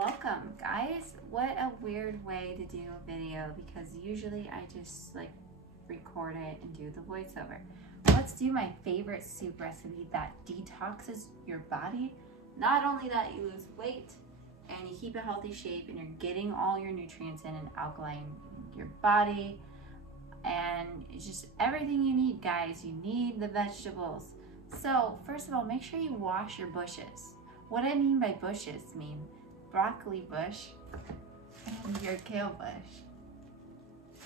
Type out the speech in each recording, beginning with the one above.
Welcome, guys. What a weird way to do a video, because usually I just like record it and do the voiceover. Let's do my favorite soup recipe that detoxes your body. Not only that, you lose weight and you keep a healthy shape and you're getting all your nutrients in and alkaline in your body, and it's just everything you need, guys. You need the vegetables. So first of all, make sure you wash your bushes. What I mean by bushes mean broccoli bush and your kale bush.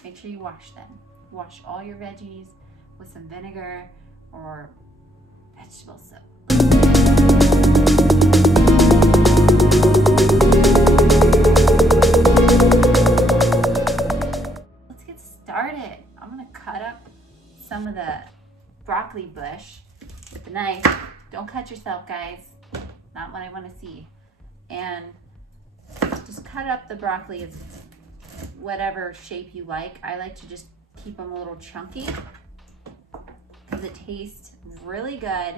Make sure you wash them. Wash all your veggies with some vinegar or vegetable soap. Let's get started. I'm gonna cut up some of the broccoli bush with a knife. Don't cut yourself, guys. Not what I want to see. And just cut up the broccoli as whatever shape you like. I like to just keep them a little chunky because it tastes really good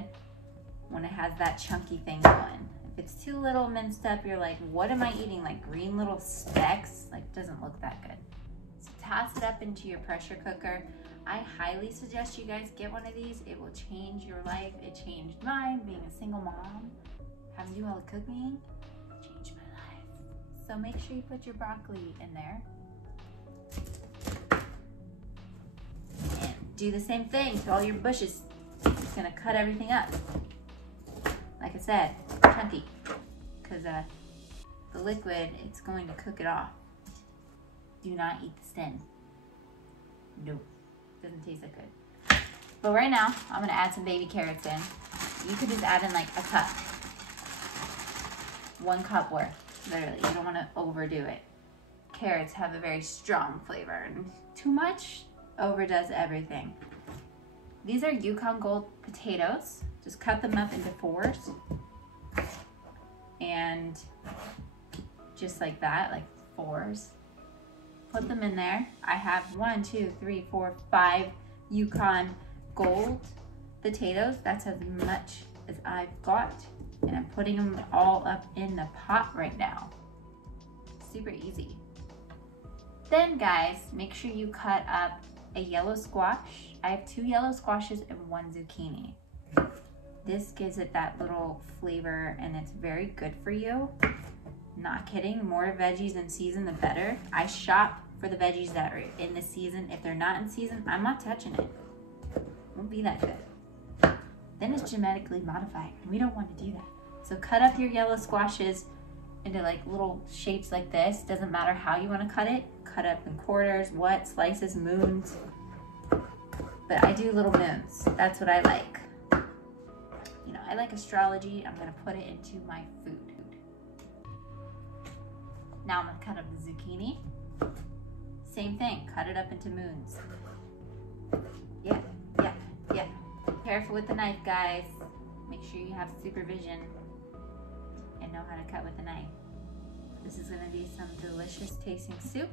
when it has that chunky thing going. If it's too little minced up, you're like, what am I eating? Like green little specks? Like, doesn't look that good. So toss it up into your pressure cooker. I highly suggest you guys get one of these. It will change your life. It changed mine, being a single mom, having to do all the cooking. Changed my life. So make sure you put your broccoli in there. And do the same thing to all your bushes. Just gonna cut everything up. Like I said, chunky. Because the liquid, it's going to cook it off. Do not eat the stem. Nope. Doesn't taste that good. But right now, I'm gonna add some baby carrots in. You could just add in like a cup. 1 cup worth, literally. You don't wanna overdo it. Carrots have a very strong flavor, and too much overdoes everything. These are Yukon Gold potatoes. Just cut them up into 4s. And just like that, like 4s. Put them in there. I have 1, 2, 3, 4, 5 Yukon Gold potatoes. That's as much as I've got. And I'm putting them all up in the pot right now. Super easy. Then guys, make sure you cut up a yellow squash. I have 2 yellow squashes and 1 zucchini. This gives it that little flavor and it's very good for you. Not kidding, the more veggies in season, the better. I shop for the veggies that are in the season. If they're not in season, I'm not touching it. It won't be that good. Then it's genetically modified. We don't want to do that. So cut up your yellow squashes into like little shapes like this. Doesn't matter how you want to cut it. Cut up in quarters, what, slices, moons. But I do little moons. That's what I like. You know, I like astrology. I'm gonna put it into my food. Now I'm gonna cut up the zucchini. Same thing, cut it up into moons. Yeah. Careful with the knife, guys. Make sure you have supervision and know how to cut with a knife. This is gonna be some delicious tasting soup.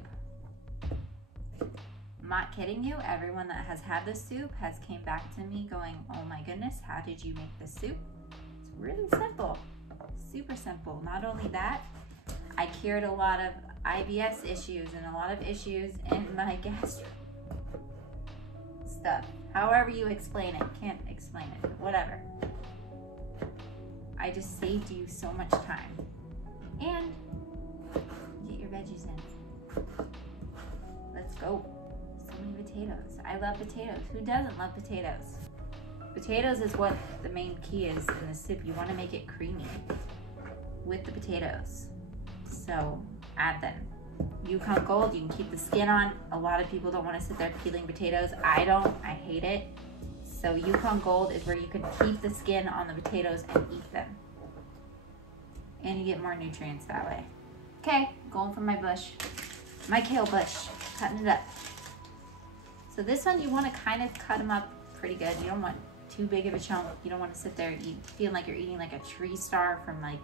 I'm not kidding you. Everyone that has had this soup has came back to me going, oh my goodness, how did you make this soup? It's really simple, super simple. Not only that, I cured a lot of IBS issues and a lot of issues in my gastro stuff. However you explain it, can't explain it, whatever. I just saved you so much time. And get your veggies in. Let's go. So many potatoes. I love potatoes. Who doesn't love potatoes? Potatoes is what the main key is in the soup. You want to make it creamy with the potatoes. So add them. Yukon Gold, you can keep the skin on. A lot of people don't want to sit there peeling potatoes. I don't, I hate it. So Yukon Gold is where you can keep the skin on the potatoes and eat them. And you get more nutrients that way. Okay, going for my bush. My kale bush, cutting it up. So this one, you want to kind of cut them up pretty good. You don't want too big of a chunk. You don't want to sit there feeling like you're eating like a tree star from like,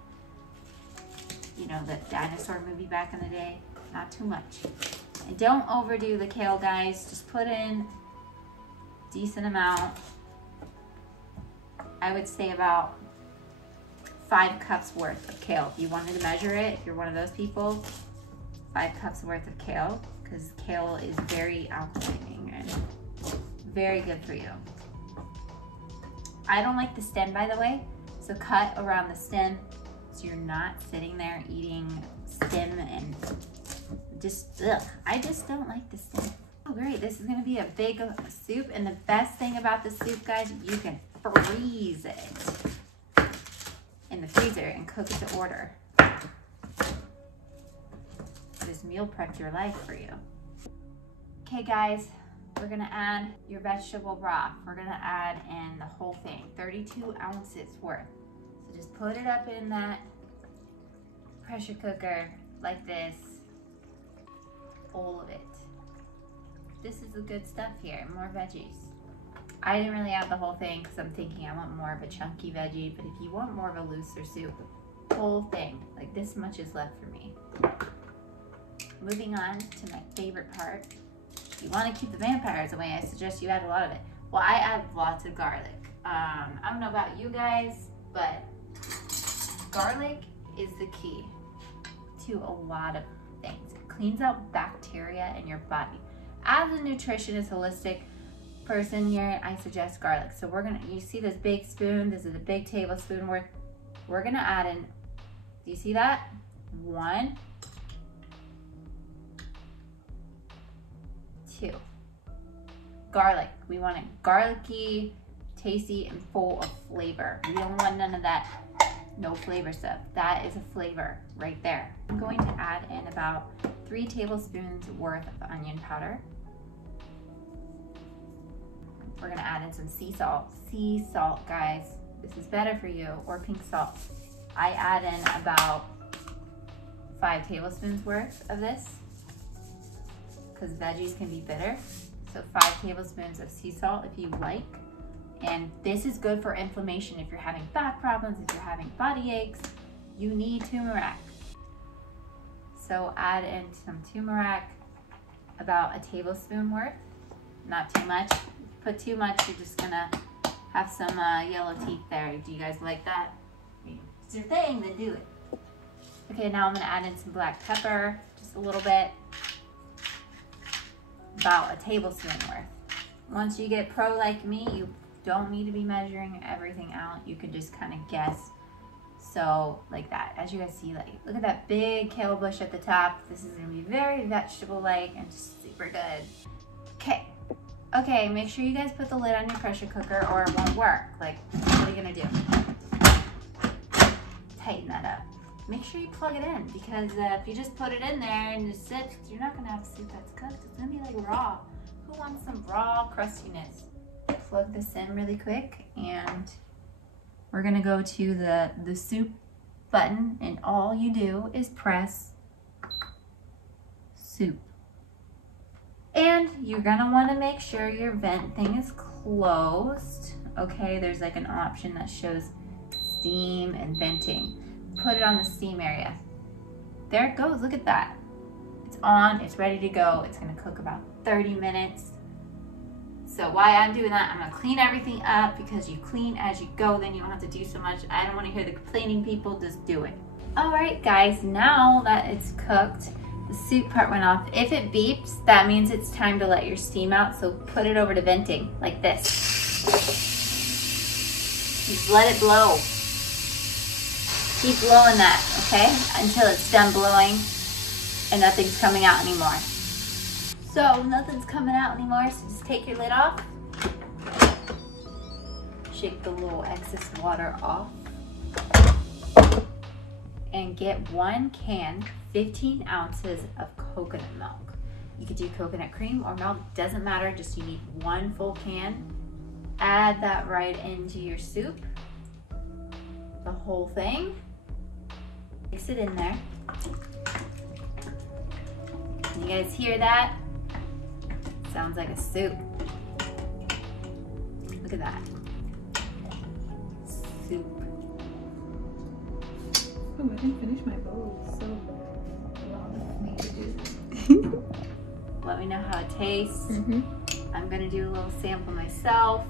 you know, the dinosaur movie back in the day. Not too much. And don't overdo the kale, guys. Just put in decent amount. I would say about 5 cups worth of kale. If you wanted to measure it, if you're one of those people, 5 cups worth of kale, because kale is very alkaline and very good for you. I don't like the stem, by the way, so cut around the stem so you're not sitting there eating stem and just, ugh. I just don't like the stem. Oh great, this is gonna be a big soup, and the best thing about the soup, guys, you can freeze it in the freezer and cook it to order. Just meal prepped your life for you. Okay guys, we're gonna add your vegetable broth. We're gonna add in the whole thing, 32 ounces worth. So just put it up in that pressure cooker like this, all of it. This is the good stuff here, more veggies. I didn't really add the whole thing because I'm thinking I want more of a chunky veggie, but if you want more of a looser soup, whole thing, like this much is left for me. Moving on to my favorite part. If you want to keep the vampires away, I suggest you add a lot of it. Well, I add lots of garlic. I don't know about you guys, but garlic is the key to a lot of things. It cleans out bacteria in your body. As a nutritionist, holistic person here, I suggest garlic. So we're gonna, you see this big spoon, this is a big tablespoon worth. We're gonna add in, do you see that? 1, 2. Garlic, we want it garlicky, tasty, and full of flavor. We don't want none of that no flavor stuff. That is a flavor right there. I'm going to add in about 3 tablespoons worth of onion powder. We're gonna add in some sea salt. Sea salt, guys. This is better for you, or pink salt. I add in about 5 tablespoons worth of this, because veggies can be bitter. So 5 tablespoons of sea salt if you like. And this is good for inflammation. If you're having back problems, if you're having body aches, you need turmeric. So add in some turmeric, about a tablespoon worth, not too much. Put too much, you're just gonna have some yellow teeth there. Do you guys like that? It's your thing, then do it. Okay, now I'm gonna add in some black pepper, just a little bit, about a tablespoon worth. Once you get pro like me, you don't need to be measuring everything out. You can just kind of guess. So like that, as you guys see, like look at that big kale bush at the top. This is gonna be very vegetable-like and just super good. Okay. Okay, make sure you guys put the lid on your pressure cooker or it won't work. Like, what are you gonna do? Tighten that up. Make sure you plug it in, because if you just put it in there and just sit, you're not gonna have soup that's cooked. It's gonna be like raw. Who wants some raw crustiness? Plug this in really quick, and we're gonna go to the soup button, and all you do is press soup. And you're gonna wanna make sure your vent thing is closed. Okay, there's like an option that shows steam and venting. Put it on the steam area. There it goes, look at that. It's on, it's ready to go. It's gonna cook about 30 minutes. So while I'm doing that, I'm gonna clean everything up, because you clean as you go, then you don't have to do so much. I don't wanna hear the complaining people, just do it. All right, guys, now that it's cooked, the soup part went off. If it beeps, that means it's time to let your steam out, so put it over to venting, like this. Just let it blow. Keep blowing that, okay? Until it's done blowing and nothing's coming out anymore. So nothing's coming out anymore, so just take your lid off. Shake the little excess water off. And get 1 can, 15 ounces of coconut milk. You could do coconut cream or milk, doesn't matter, just you need 1 full can. Add that right into your soup, the whole thing. Mix it in there. You guys hear that? Sounds like a soup. Look at that. Soup. Oh, I didn't finish my bowl. It's so long for me to do. Let me know how it tastes. I'm gonna do a little sample myself.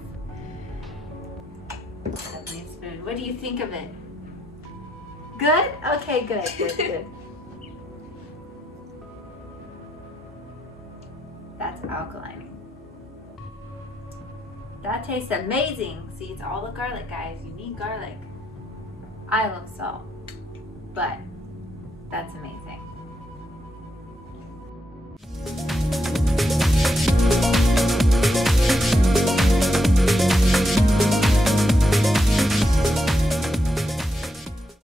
Definitely a spoon. What do you think of it? Good? Okay, good, good, good. That's alkaline. That tastes amazing. See, it's all the garlic, guys. You need garlic. I love salt, but that's amazing.